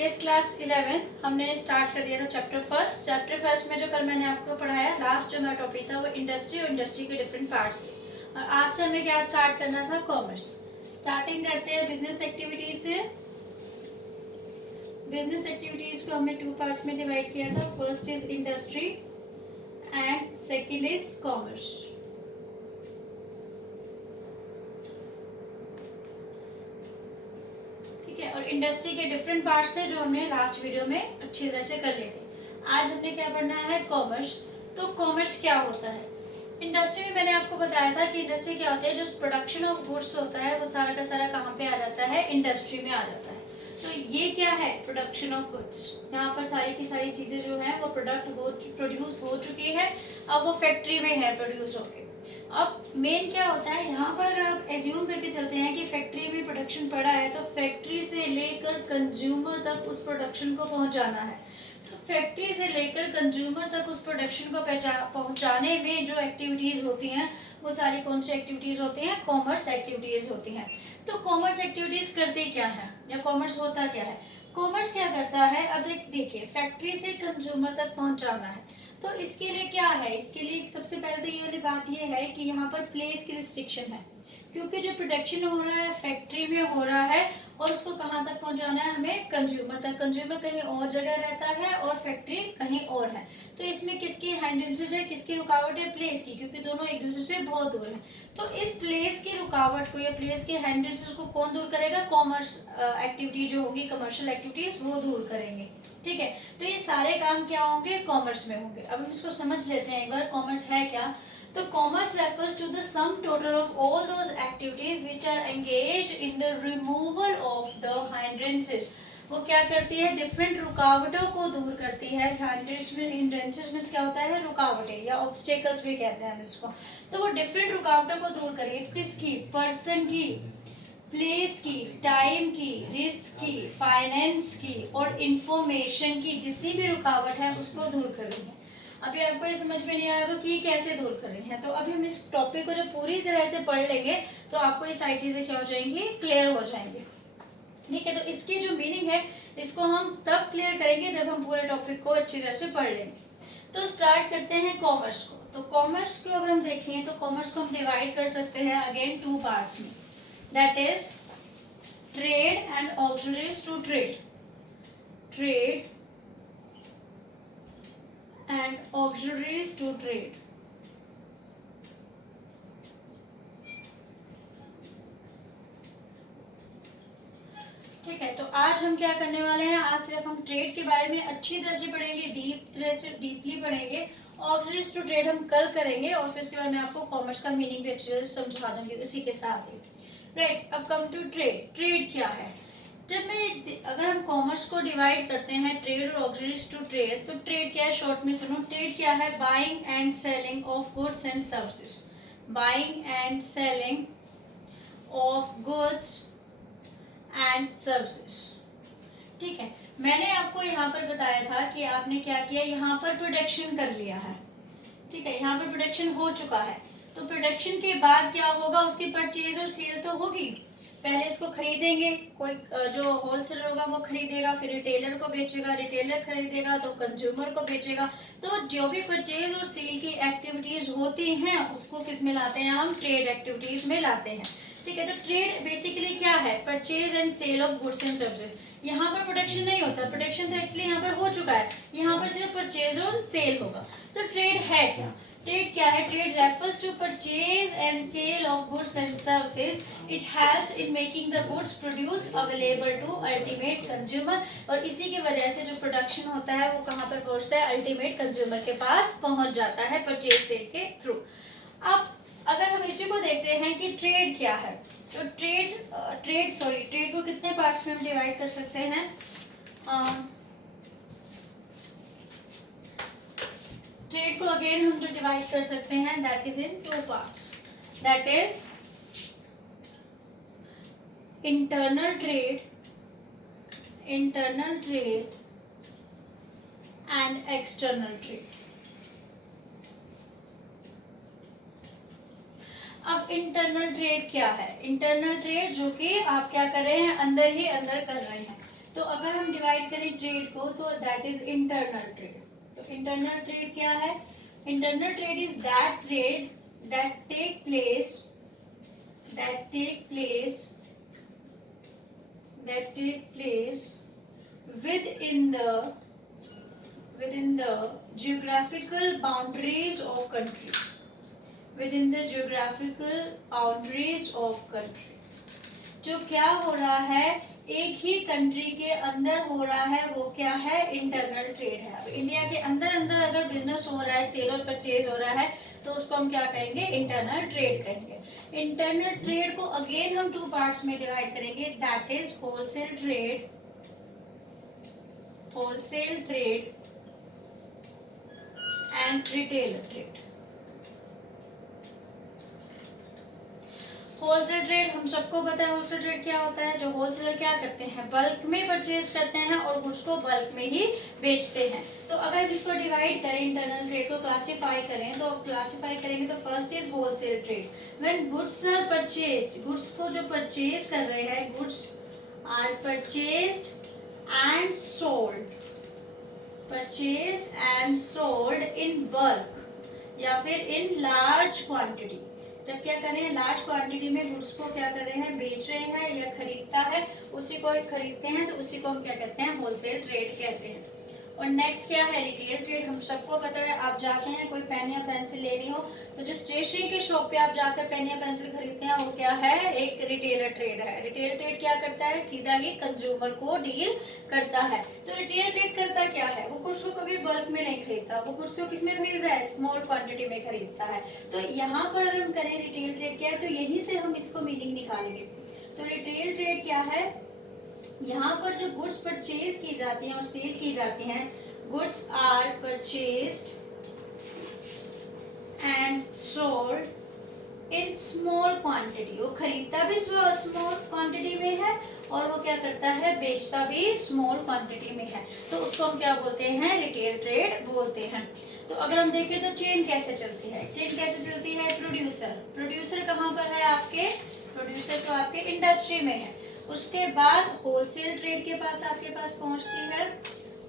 Yes class 11 हमने start कर दिया था चैप्टर फर्स्ट में जो कल मैंने आपको पढ़ाया लास्ट जो मेरा टॉपिक था वो इंडस्ट्री और इंडस्ट्री के डिफरेंट पार्ट्स थे। और आज से हमें क्या स्टार्ट करना था, कॉमर्स। स्टार्टिंग करते हैं बिजनेस एक्टिविटीज से। बिजनेस एक्टिविटीज को हमने टू पार्ट्स में डिवाइड किया था। First is industry and second is commerce. और इंडस्ट्री के डिफरेंट पार्ट्स थे जो हमने लास्ट वीडियो में अच्छी तरह से कर लिए थे। आज हमने क्या पढ़ना है, कॉमर्स। तो कॉमर्स क्या होता है? इंडस्ट्री में मैंने आपको बताया था कि इंडस्ट्री क्या होती है, जो प्रोडक्शन ऑफ गुड्स होता है वो सारा का सारा कहाँ पे आ जाता है, इंडस्ट्री में आ जाता है। तो ये क्या है, प्रोडक्शन ऑफ गुड्स। यहाँ पर सारी की सारी चीजें जो है वो प्रोड्यूस हो चुकी है, अब वो फैक्ट्री में है प्रोड्यूस होके। अब मेन क्या होता है यहाँ पर, अगर आप एज्यूम करके चलते हैं कि फैक्ट्री में प्रोडक्शन पड़ा है तो फैक्ट्री से लेकर कंज्यूमर तक उस प्रोडक्शन को पहुंचाना है। तो फैक्ट्री से लेकर कंज्यूमर तक उस प्रोडक्शन को पहुंचाने में जो एक्टिविटीज होती हैं वो सारी कौन सी एक्टिविटीज होती हैं, कॉमर्स एक्टिविटीज होती हैं। तो कॉमर्स एक्टिविटीज करते क्या है या कॉमर्स होता क्या है? कॉमर्स क्या करता है, अब देखिए फैक्ट्री से कंज्यूमर तक पहुंचाना है तो इसके लिए क्या है, इसके लिए सबसे पहले तो ये वाली बात ये है कि यहाँ पर प्लेस की रिस्ट्रिक्शन है, क्योंकि जो प्रोडक्शन हो रहा है फैक्ट्री में हो रहा है और उसको कहाँ तक पहुँचाना है हमें, कंज्यूमर तक। कंज्यूमर कहीं और जगह रहता है और फैक्ट्री कहीं और है। तो इसमें किसकी हिंड्रेंसेस है, किसकी रुकावट है, प्लेस की, क्योंकि दोनों एक दूसरे से बहुत दूर है। तो इस प्लेस की रुकावट को या प्लेस के हिंड्रेंसेस को कौन दूर करेगा, कॉमर्स एक्टिविटी जो होगी, कमर्शियल एक्टिविटीज वो दूर करेंगे। ठीक है, तो ये सारे काम क्या होंगे, कॉमर्स में होंगे। अब हम इसको समझ लेते हैं एक बार, कॉमर्स है क्या। तो commerce refers to the sum total of all those activities which are engaged in the removal of the hindrances. वो क्या करती है, डिफरेंट रुकावटों को दूर करती है। हिंड्रेंसेस में क्या होता है, रुकावटें या ऑब्स्टेकल्स भी कहते हैं हम इसको। तो वो डिफरेंट रुकावटों को दूर करेगी, किसकी, पर्सन की, प्लेस की, टाइम की, रिस्क की, फाइनेंस की और इंफॉर्मेशन की, जितनी भी रुकावट है उसको दूर कर रही है। अभी आपको ये समझ में नहीं आएगा कि कैसे दूर कर रही है। तो अभी हम इस टॉपिक को जब पूरी तरह से पढ़ लेंगे तो आपको ये सारी चीजें क्या हो जाएंगी, क्लियर हो जाएंगे। ठीक है, तो इसकी जो मीनिंग है इसको हम तब क्लियर करेंगे जब हम पूरे टॉपिक को अच्छी तरह से पढ़ लेंगे। तो स्टार्ट करते हैं कॉमर्स को। तो कॉमर्स को अगर हम देखें तो कॉमर्स को हम डिवाइड कर सकते हैं अगेन टू पार्ट्स में, that is trade and auxiliaries to trade and auxiliaries to trade। ठीक है, तो आज हम क्या करने वाले हैं, आज सिर्फ हम ट्रेड के बारे में अच्छी तरह से पढ़ेंगे, डीपली पढ़ेंगे। ऑक्सिलरीज टू ट्रेड हम कल करेंगे और फिर उसके बाद मैं आपको कॉमर्स का मीनिंग भी अच्छी तरह से समझा दूंगी उसी के साथ ही। राइट, अब कम टू ट्रेड। ट्रेड क्या है, अगर हम कॉमर्स को डिवाइड करते हैं ट्रेड और ऑक्सिलरीज टू ट्रेड, तो ट्रेड क्या है, शॉर्ट में सुनो। ट्रेड क्या है, buying and selling of goods and services. Buying and selling of goods and services. ठीक है, मैंने आपको यहाँ पर बताया था कि आपने क्या किया, यहाँ पर प्रोडक्शन कर लिया है। ठीक है, यहाँ पर प्रोडक्शन हो चुका है तो प्रोडक्शन के बाद क्या होगा, उसकी परचेज और सेल तो होगी। पहले इसको खरीदेंगे, कोई जो होलसेलर होगा वो खरीदेगा, फिर रिटेलर को बेचेगा, रिटेलर खरीदेगा तो कंज्यूमर को बेचेगा। तो जो भी परचेज और सेल की एक्टिविटीज होती हैं उसको किस में लाते हैं हम, ट्रेड एक्टिविटीज में लाते हैं। ठीक है, तो ट्रेड बेसिकली क्या है, purchase and sale of goods and services. यहाँ पर प्रोडक्शन नहीं होता, प्रोडक्शन तो एक्चुअली यहाँ पर हो चुका है, यहाँ पर सिर्फ परचेज और सेल होगा। तो ट्रेड है क्या, ट्रेड क्या है, trade refers to purchase and sale of goods and services. It helps in making the goods produce available to ultimate consumer. और इसी की वजह से जो प्रोडक्शन होता है वो कहाँ पर पहुँचता है, अल्टीमेट कंज्यूमर के पास पहुँच जाता है परचेज सेल के थ्रू। अब अगर हम इसी को देखते हैं कि ट्रेड क्या है, तो ट्रेड को कितने पार्ट्स में हम डिवाइड कर सकते हैं, ट्रेड को अगेन हम जो डिवाइड कर सकते हैं that is in two parts, that is internal trade and external trade. अब इंटरनल ट्रेड क्या है, इंटरनल ट्रेड जो कि आप क्या कर रहे हैं, अंदर ही अंदर कर रहे हैं। तो अगर हम डिवाइड करें ट्रेड को तो दैट इज इंटरनल ट्रेड। तो इंटरनल ट्रेड क्या है? Internal trade is that trade that take place within the geographical boundaries of country, within the geographical boundaries of country। जो क्या हो रहा है एक ही कंट्री के अंदर हो रहा है वो क्या है? इंटरनल ट्रेड है। अब इंडिया के अंदर अंदर अगर बिजनेस हो रहा है, सेल और परचेज हो रहा है, तो उसको हम क्या कहेंगे? इंटरनल ट्रेड कहेंगे। इंटरनल ट्रेड को अगेन हम टू पार्ट्स में डिवाइड करेंगे, that is wholesale trade and retail trade. Wholesale trade हम सबको पता है होलसेल ट्रेड क्या होता है। जो होलसेलर क्या करते हैं? बल्क में परचेज करते हैं और गुड्स को बल्क में ही बेचते हैं। तो अगर इसको डिवाइड करें, इंटरनल ट्रेड को क्लासिफाई करें, तो क्लासिफाई करेंगे तो first is wholesale trade. When goods are purchased, goods को जो परचेज कर रहे हैं, goods are purchased and sold, purchased and sold in bulk या फिर इन लार्ज क्वांटिटी। जब क्या कर रहे हैं? लार्ज क्वांटिटी में गुड्स को क्या कर रहे हैं? बेच रहे हैं या खरीदता है, उसी को खरीदते हैं, तो उसी को हम क्या कहते हैं? होलसेल ट्रेड कहते हैं। और नेक्स्ट क्या है? Retail trade. हम सबको पता है, आप जाते हैं कोई पेन या पेंसिल लेनी हो तो जो स्टेशनरी के शॉप पे आप जाकर पेन या पेंसिल खरीदते हैं वो क्या है? एक रिटेलर ट्रेड है। रिटेल ट्रेड क्या करता है? सीधा ही कंज्यूमर को डील करता है। तो रिटेल ट्रेड करता क्या है? वो गुड्स को कभी बल्क में नहीं खरीदता, वो गुड्स को किसमें खरीद रहा है? स्मॉल क्वांटिटी में खरीदता है। तो यहाँ पर अगर हम करें रिटेल ट्रेड क्या है, तो यहीं से हम इसको मीनिंग निकालेंगे। तो रिटेल ट्रेड क्या है? यहाँ पर जो गुड्स परचेज की जाती हैं और सेल की जाती हैं, goods are purchased and sold in small quantity. वो खरीदता भी स्मॉल क्वांटिटी में है और वो क्या करता है? बेचता भी स्मॉल क्वांटिटी में है। तो उसको हम क्या बोलते हैं? रिटेल ट्रेड बोलते हैं। तो अगर हम देखें तो चेन कैसे चलती है? चेन कैसे चलती है? प्रोड्यूसर कहाँ पर है आपके? प्रोड्यूसर तो आपके इंडस्ट्री में है। उसके बाद होलसेल ट्रेड के पास आपके पास पहुंचती है,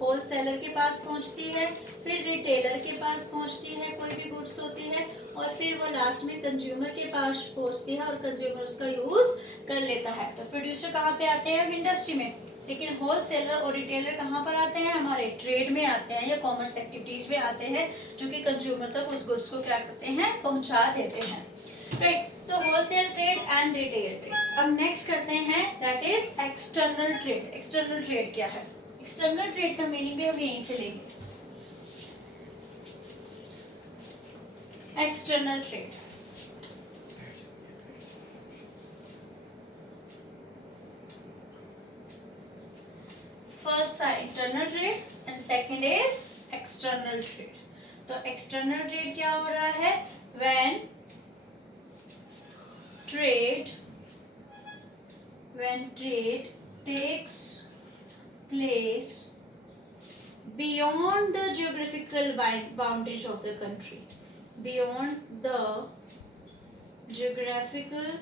होलसेलर के पास पहुंचती है, फिर रिटेलर के पास पहुंचती है, कोई भी गुड्स होती है, और फिर वो लास्ट में कंज्यूमर के पास पहुंचती है और कंज्यूमर उसका यूज कर लेता है। तो प्रोड्यूसर कहाँ पे आते हैं? इंडस्ट्री में। लेकिन होलसेलर और रिटेलर कहाँ पर आते हैं? हमारे ट्रेड में आते हैं या कॉमर्स एक्टिविटीज में आते हैं, जो कि कंज्यूमर तक उस गुड्स को क्या करते हैं? पहुंचा देते हैं। राइट। तो wholesale trade and retail trade. अब नेक्स्ट करते हैं that is external trade. External trade क्या है? एक्सटर्नल ट्रेड का मीनिंग भी हम यहीं से लेंगे। एक्सटर्नल ट्रेड, फर्स्ट था internal trade and second is external trade. तो एक्सटर्नल ट्रेड क्या हो रहा है? When trade takes place beyond the geographical boundaries of the country, beyond the geographical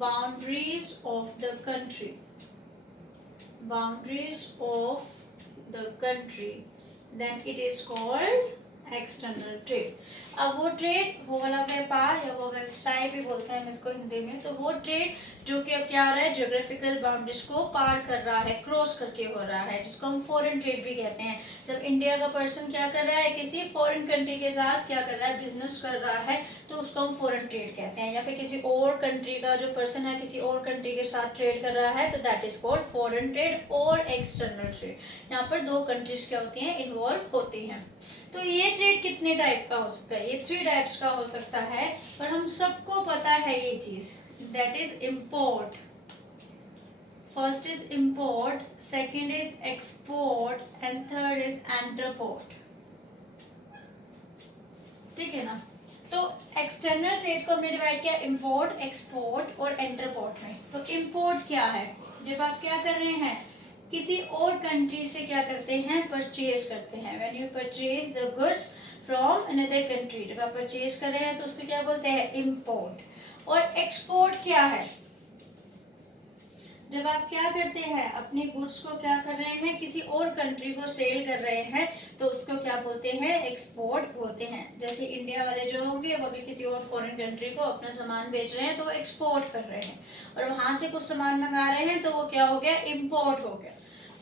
boundaries of the country, then it is called external trade। अब वो trade, वो वाला व्यापार या वो व्यवसाय भी बोलते हैं हम इसको हिंदी में, तो वो ट्रेड जो कि अब क्या हो रहा है? ज्योग्राफिकल बाउंड्रीज को पार कर रहा है, क्रॉस करके हो रहा है, जिसको हम फॉरेन ट्रेड भी कहते हैं। जब इंडिया का पर्सन क्या कर रहा है? किसी फॉरेन कंट्री के साथ क्या कर रहा है? बिजनेस कर रहा है, तो उसको हम फॉरेन ट्रेड कहते हैं। या फिर किसी और कंट्री का जो पर्सन है किसी और कंट्री के साथ ट्रेड कर रहा है, तो that is called foreign trade और एक्सटर्नल ट्रेड। यहाँ पर दो कंट्रीज क्या होती हैं? इन्वॉल्व होती हैं। तो ये ट्रेड कितने टाइप का हो सकता है? ये 3 टाइप्स का हो सकता है, पर हम सबको पता है ये चीज, that is import. First is import, second is export and third is entrepot. ठीक है ना? तो एक्सटर्नल ट्रेड को हमने डिवाइड किया इम्पोर्ट, एक्सपोर्ट और एंटरपोर्ट में। तो इम्पोर्ट क्या है? जब आप क्या कर रहे हैं? किसी और कंट्री से क्या करते हैं? परचेज करते हैं। When you purchase the goods from another country, जब आप परचेज कर रहे हैं तो उसको क्या बोलते हैं? इम्पोर्ट। और एक्सपोर्ट क्या है? जब आप क्या करते हैं, अपने गुड्स को क्या कर रहे हैं, किसी और कंट्री को सेल कर रहे हैं, तो उसको क्या बोलते हैं, एक्सपोर्ट बोलते हैं। जैसे इंडिया वाले जो होंगे वो भी किसी और फॉरेन कंट्री को अपना सामान बेच रहे हैं तो एक्सपोर्ट कर रहे हैं, और वहां से कुछ सामान मंगा रहे हैं तो वो क्या हो गया, इम्पोर्ट हो गया।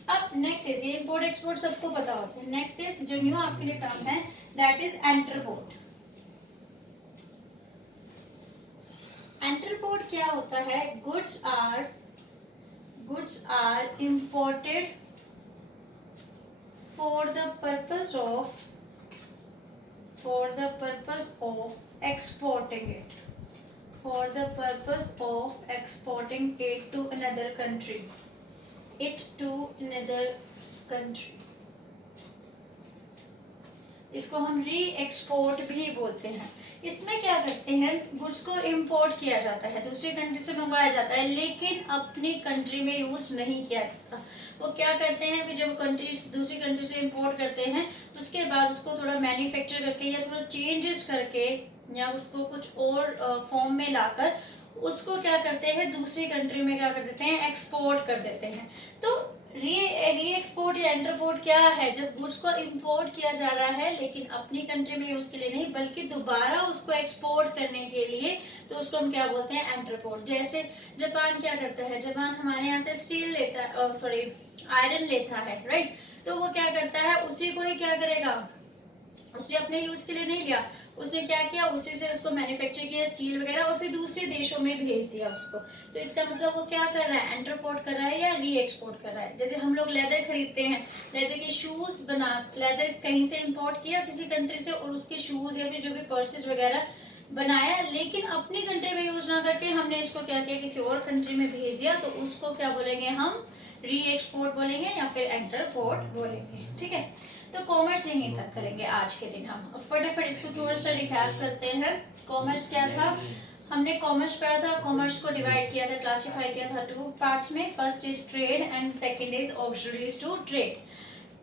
अब नेक्स्ट इज, ये इम्पोर्ट एक्सपोर्ट सबको पता होता है। नेक्स्ट इज जो न्यू आपके लिए टर्म है, दैट इज एंटरपोर्ट। एंटरपोर्ट क्या होता है, goods are imported for the purpose of exporting it, for the purpose of exporting it to another country, इसको हम री एक्सपोर्ट भी बोलते हैं। इसमें क्या करते हैं, गुड्स को इंपोर्ट किया जाता है, दूसरी कंट्री से मंगवाया जाता है, लेकिन अपनी कंट्री में यूज नहीं किया जाता। वो क्या करते हैं कि जब दूसरी कंट्री से इंपोर्ट करते हैं, उसके बाद उसको थोड़ा मैन्युफैक्चर करके या थोड़ा चेंजेस करके या उसको कुछ और फॉर्म में लाकर उसको क्या करते हैं, दूसरी कंट्री में क्या कर देते हैं, एक्सपोर्ट कर देते हैं। तो री एक्सपोर्ट या एंटरपोर्ट क्या है, जब गुड्स को इंपोर्ट किया जा रहा है लेकिन अपनी कंट्री में यूज के लिए नहीं बल्कि दोबारा उसको एक्सपोर्ट करने के लिए, तो उसको हम क्या बोलते हैं, एंटरपोर्ट। जैसे जापान क्या करता है, जापान हमारे यहाँ से स्टील लेता है, सॉरी आयरन लेता है, राइट। तो वो क्या करता है, उसी को ही क्या करेगा, उसने अपने यूज के लिए नहीं लिया, उसने क्या किया, उसी से उसको मैन्युफैक्चर किया स्टील वगैरह और फिर दूसरे देशों में भेज दिया उसको। तो इसका मतलब वो क्या कर रहा है, एंटरपोर्ट कर रहा है या री एक्सपोर्ट कर रहा है। जैसे हम लोग लेदर खरीदते हैं, लेदर के शूज बना, लेदर कहीं से इंपोर्ट किया किसी कंट्री से और उसके शूज या फिर जो भी पर्सेज वगैरह बनाया, लेकिन अपनी कंट्री में यूज ना करके हमने इसको क्या किया, किसी और कंट्री में भेज दिया, तो उसको क्या बोलेंगे हम, री एक्सपोर्ट बोलेंगे या फिर एंटरपोर्ट बोलेंगे। ठीक है, तो कॉमर्स यहीं तक करेंगे आज के दिन हम। फटाफट इसको थोड़ा सा रिकैप करते हैं। कॉमर्स क्या था, हमने कॉमर्स पढ़ा था, कॉमर्स को डिवाइड किया था, क्लासिफाई किया था 2 पार्ट्स में। First is trade and second is auxiliaries to trade.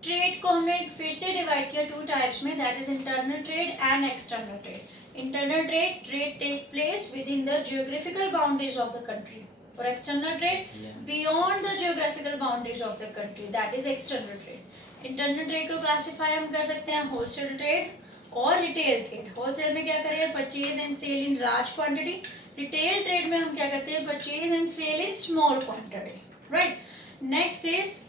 Trade को हमने फिर से डिवाइड किया 2 टाइप्स में, that is internal trade and external trade. Internal trade take place within the geographical boundaries of the country, और external trade beyond the geographical boundaries of the country, that is external trade. Internal trade को classify हम कर सकते हैं wholesale trade और retail trade. Wholesale में क्या करें, purchase and sale in large quantity. Retail trade में हम क्या करते हैं, purchase and sale in small quantity, right. Next is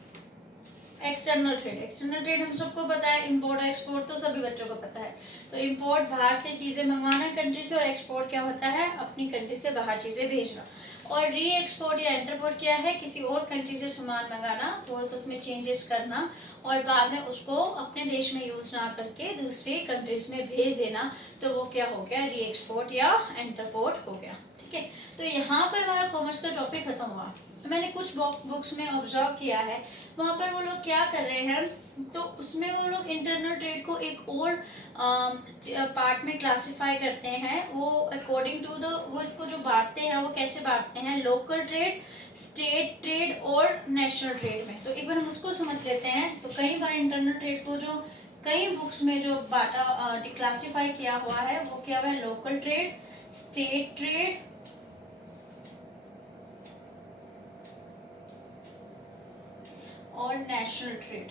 external trade. External trade हम सबको पता है, इंपोर्ट एक्सपोर्ट तो सभी बच्चों को पता है। तो इंपोर्ट बाहर से चीजें मंगवाना कंट्री से, और एक्सपोर्ट क्या होता है, अपनी कंट्री से बाहर चीजें भेजना। और री एक्सपोर्ट या एंटरपोर्ट क्या है, किसी और कंट्री से सामान मंगाना, थोड़ा सा उसमें चेंजेस करना और बाद में उसको अपने देश में यूज ना करके दूसरी कंट्रीज में भेज देना, तो वो क्या हो गया, री एक्सपोर्ट या एंटरपोर्ट हो गया। ठीक है, तो यहाँ पर हमारा कॉमर्स का टॉपिक खत्म हुआ। मैंने कुछ बुक्स में ऑब्जर्व किया है, वहाँ पर वो लोग क्या कर रहे हैं, तो उसमें वो लोग इंटरनल ट्रेड को एक और पार्ट में क्लासिफाई करते हैं। वो अकॉर्डिंग टू द, वो इसको जो बांटते हैं वो कैसे बांटते हैं, लोकल ट्रेड, स्टेट ट्रेड और नेशनल ट्रेड में। तो एक बार हम उसको समझ लेते हैं। तो कई बार इंटरनल ट्रेड को जो कई बुक्स में जो बांटा क्लासिफाई किया हुआ है वो क्या है, लोकल ट्रेड, स्टेट ट्रेड और नेशनल ट्रेड।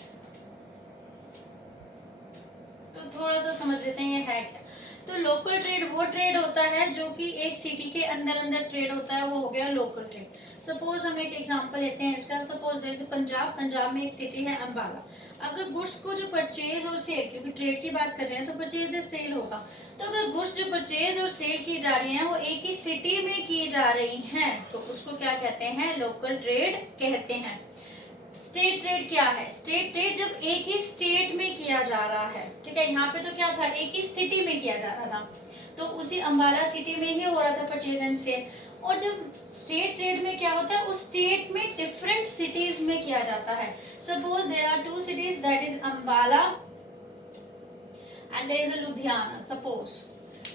तो थोड़ा सा समझ लेते हैं ये है क्या। तो लोकल ट्रेड वो ट्रेड होता है जो कि एक सिटी के अंदर अंदर ट्रेड होता है, वो हो गया लोकल ट्रेड। सपोज हम एक एग्जांपल लेते हैं इसका। सपोज जैसे पंजाब में एक सिटी है अम्बाला। अगर गुड्स को जो परचेज और सेल, क्योंकि ट्रेड की बात कर रहे हैं तो परचेज या सेल होगा, तो अगर गुड्स जो परचेज और सेल की जा रही हैं वो एक ही सिटी में की जा रही हैं, तो उसको क्या कहते हैं, लोकल ट्रेड कहते हैं। स्टेट ट्रेड क्या है, स्टेट ट्रेड जब एक ही स्टेट में किया जा रहा है, ठीक है, यहाँ पे तो क्या था, एक ही सिटी में किया जा रहा था, तो उसी अम्बाला सिटी में ही हो रहा था परचेज एंड सेल। और जब स्टेट ट्रेड में क्या होता है, उस स्टेट में डिफरेंट सिटीज में किया जाता है। Suppose there are 2 cities, that is Ambala and there is a Ludhiana. Suppose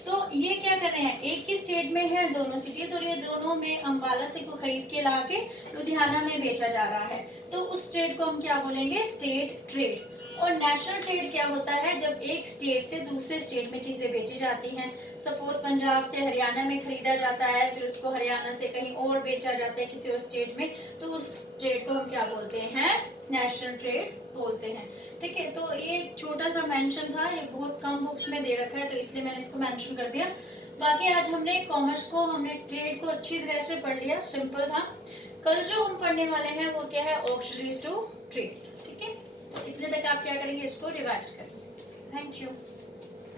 तो ये क्या कर रहे हैं, एक ही स्टेट में है दोनों सिटीज, और ये दोनों में अम्बाला से को खरीद के ला के लुधियाना में बेचा जा रहा है, तो उस ट्रेड को हम क्या बोलेंगे, स्टेट ट्रेड। और नेशनल ट्रेड क्या होता है, जब एक स्टेट से दूसरे स्टेट में चीजें बेची जाती हैं। सपोज पंजाब से हरियाणा में खरीदा जाता है, फिर उसको हरियाणा से कहीं और बेचा जाता है किसी और स्टेट में, तो उस ट्रेड को हम क्या बोलते हैं, नेशनल ट्रेड बोलते हैं। ठीक है, तो ये छोटा सा मेंशन था, ये बहुत कम बुक्स में दे रखा है तो इसलिए मैंने इसको मेंशन कर दिया। बाकी आज हमने कॉमर्स को, हमने ट्रेड को अच्छी तरह से पढ़ लिया, सिंपल था। कल जो हम पढ़ने वाले हैं वो क्या है, ऑक्शनरीज टू ट्रेड। ठीक है, तो इतने तक आप क्या करेंगे, इसको रिवाइज करेंगे। Thank you.